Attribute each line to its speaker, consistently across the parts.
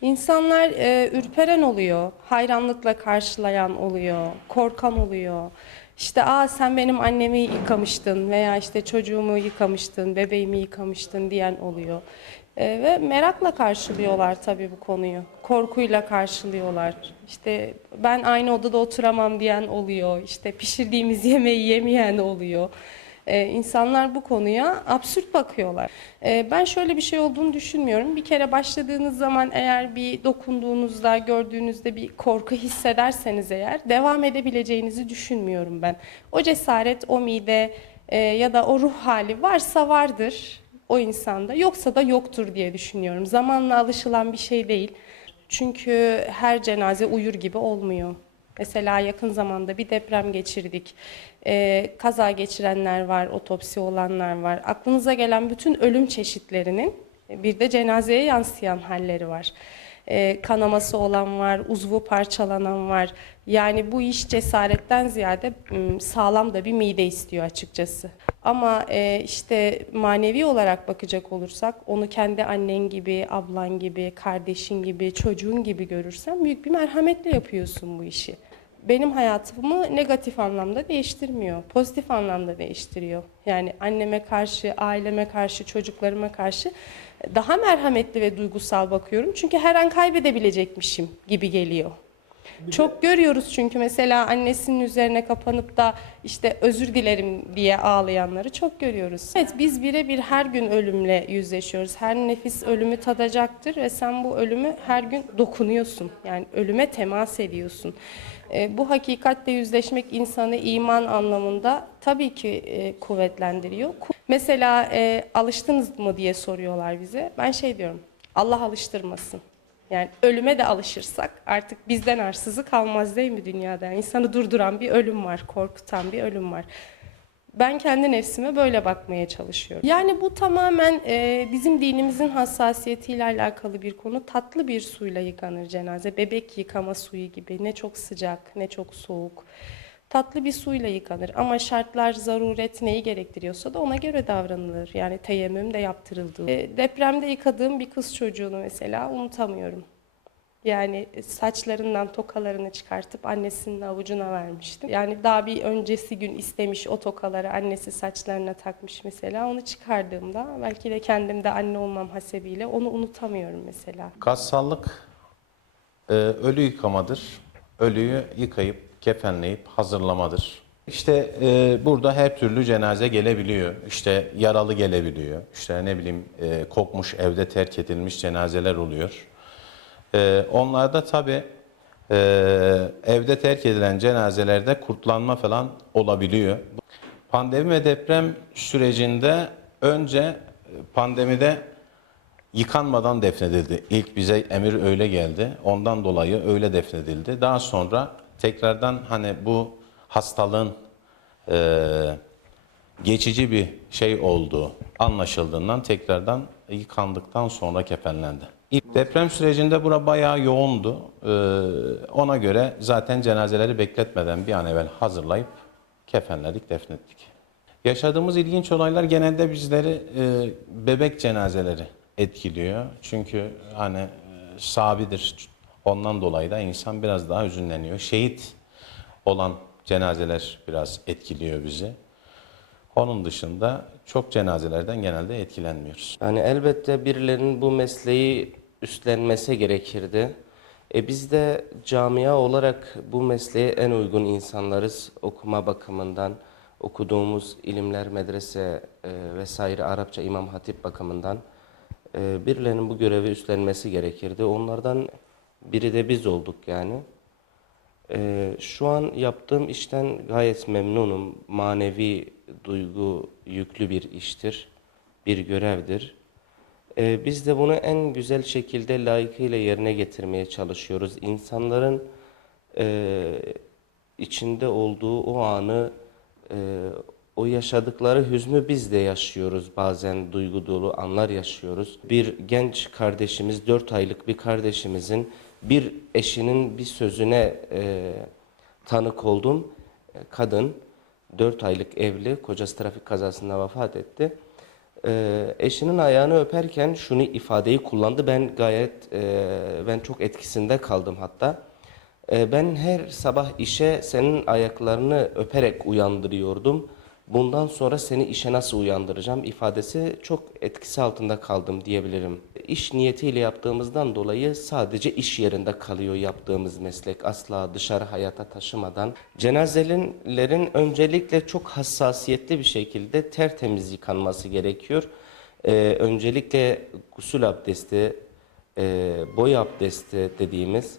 Speaker 1: İnsanlar e, ürperen oluyor, hayranlıkla karşılayan oluyor, korkan oluyor. İşte aa sen benim annemi yıkamıştın veya işte çocuğumu yıkamıştın, bebeğimi yıkamıştın diyen oluyor. E, ve merakla karşılıyorlar tabii bu konuyu. Korkuyla karşılıyorlar. İşte ben aynı odada oturamam diyen oluyor. İşte pişirdiğimiz yemeği yemeyen oluyor. Ee, insanlar bu konuya absürt bakıyorlar. Ee, ben şöyle bir şey olduğunu düşünmüyorum. Bir kere başladığınız zaman eğer bir dokunduğunuzda, gördüğünüzde bir korku hissederseniz eğer devam edebileceğinizi düşünmüyorum ben. O cesaret, o mide e, ya da o ruh hali varsa vardır o insanda, yoksa da yoktur diye düşünüyorum. Zamanla alışılan bir şey değil. Çünkü her cenaze uyur gibi olmuyor. Mesela yakın zamanda bir deprem geçirdik. Ee, kaza geçirenler var, otopsi olanlar var. Aklınıza gelen bütün ölüm çeşitlerinin bir de cenazeye yansıyan halleri var. Ee, kanaması olan var, uzvu parçalanan var. Yani bu iş cesaretten ziyade sağlam da bir mide istiyor açıkçası. Ama e, işte manevi olarak bakacak olursak onu kendi annen gibi, ablan gibi, kardeşin gibi, çocuğun gibi görürsen büyük bir merhametle yapıyorsun bu işi. Benim hayatımı negatif anlamda değiştirmiyor, pozitif anlamda değiştiriyor. Yani anneme karşı, aileme karşı, çocuklarıma karşı daha merhametli ve duygusal bakıyorum. Çünkü her an kaybedebilecekmişim gibi geliyor. Çok görüyoruz çünkü mesela annesinin üzerine kapanıp da işte özür dilerim diye ağlayanları çok görüyoruz. Evet biz birebir her gün ölümle yüzleşiyoruz. Her nefis ölümü tadacaktır ve sen bu ölümü her gün dokunuyorsun. Yani ölüme temas ediyorsun. E, bu hakikatle yüzleşmek insanı iman anlamında tabii ki e, kuvvetlendiriyor. Ku- Mesela e, alıştınız mı diye soruyorlar bize. Ben şey diyorum, Allah alıştırmasın. Yani ölüme de alışırsak artık bizden arsızı kalmaz değil mi dünyada? Yani insanı durduran bir ölüm var, korkutan bir ölüm var. Ben kendi nefsime böyle bakmaya çalışıyorum. Yani bu tamamen e, bizim dinimizin hassasiyetiyle alakalı bir konu. Tatlı bir suyla yıkanır cenaze. Bebek yıkama suyu gibi. Ne çok sıcak, ne çok soğuk. Tatlı bir suyla yıkanır ama şartlar, zaruret neyi gerektiriyorsa da ona göre davranılır. Yani teyemmüm de yaptırıldı. E, depremde yıkadığım bir kız çocuğunu mesela unutamıyorum. Yani saçlarından tokalarını çıkartıp annesinin avucuna vermiştim. Yani daha bir öncesi gün istemiş o tokaları annesi saçlarına takmış mesela. Onu çıkardığımda belki de kendimde anne olmam hasebiyle onu unutamıyorum mesela.
Speaker 2: Gassallık e, ölü yıkamadır. Ölüyü yıkayıp, kefenleyip hazırlamadır. İşte e, burada her türlü cenaze gelebiliyor. İşte yaralı gelebiliyor. İşte ne bileyim e, kokmuş evde terk edilmiş cenazeler oluyor. E, onlarda tabii e, evde terk edilen cenazelerde kurtlanma falan olabiliyor. Pandemi ve deprem sürecinde önce e, pandemide yıkanmadan defnedildi. İlk bize emir öyle geldi. Ondan dolayı öyle defnedildi. Daha sonra tekrardan hani bu hastalığın e, geçici bir şey olduğu anlaşıldığından tekrardan yıkandıktan sonra kefenlendi. İlk deprem sürecinde bura bayağı yoğundu. E, ona göre zaten cenazeleri bekletmeden bir an evvel hazırlayıp kefenledik, defnettik. Yaşadığımız ilginç olaylar genelde bizleri e, bebek cenazeleri etkiliyor. Çünkü hani e, sabidir. Ondan dolayı da insan biraz daha hüzünleniyor. Şehit olan cenazeler biraz etkiliyor bizi. Onun dışında çok cenazelerden genelde etkilenmiyoruz.
Speaker 3: Yani elbette birilerinin bu mesleği üstlenmesi gerekirdi. E biz de camia olarak bu mesleğe en uygun insanlarız okuma bakımından, okuduğumuz ilimler, medrese e, vesaire Arapça, İmam Hatip bakımından e, birilerinin bu görevi üstlenmesi gerekirdi. Onlardan biri de biz olduk yani. Ee, şu an yaptığım işten gayet memnunum. Manevi duygu yüklü bir iştir, bir görevdir. Ee, biz de bunu en güzel şekilde layıkıyla yerine getirmeye çalışıyoruz. İnsanların e, içinde olduğu o anı, e, o yaşadıkları hüznü biz de yaşıyoruz. Bazen duygu dolu anlar yaşıyoruz. Bir genç kardeşimiz, dört aylık bir kardeşimizin bir eşinin bir sözüne e, tanık oldum. E, Kadın dört aylık evli, kocası trafik kazasında vefat etti. Ee, eşinin ayağını öperken şunu ifadeyi kullandı. Ben gayet e, ben çok etkisinde kaldım hatta. Ee, ben her sabah işe senin ayaklarını öperek uyandırıyordum. Bundan sonra seni işe nasıl uyandıracağım ifadesi çok etkisi altında kaldım diyebilirim. İş niyetiyle yaptığımızdan dolayı sadece iş yerinde kalıyor yaptığımız meslek. Asla dışarı hayata taşımadan. Cenazelerin öncelikle çok hassasiyetli bir şekilde tertemiz yıkanması gerekiyor. Ee, öncelikle gusül abdesti, e, boy abdesti dediğimiz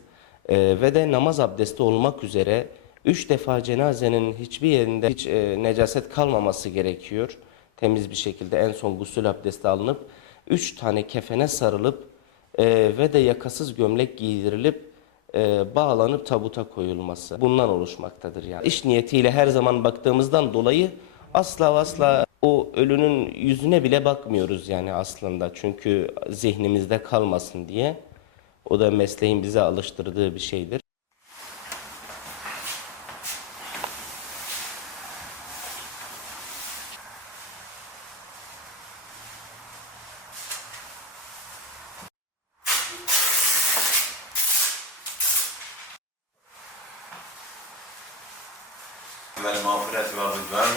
Speaker 3: e, ve de namaz abdesti olmak üzere üç defa cenazenin hiçbir yerinde hiç e, necaset kalmaması gerekiyor. Temiz bir şekilde en son gusül abdesti alınıp üç tane kefene sarılıp e, ve de yakasız gömlek giydirilip e, bağlanıp tabuta koyulması bundan oluşmaktadır yani. İş niyetiyle her zaman baktığımızdan dolayı asla asla o ölünün yüzüne bile bakmıyoruz yani aslında. Çünkü zihnimizde kalmasın diye. O da mesleğin bize alıştırdığı bir şeydir.
Speaker 4: vel mağfiret ve rıdvan.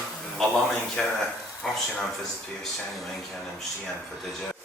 Speaker 4: Allahümme inkâne muhsinen fezit ve ihsâni ve inkâne müsiyen fetecâ.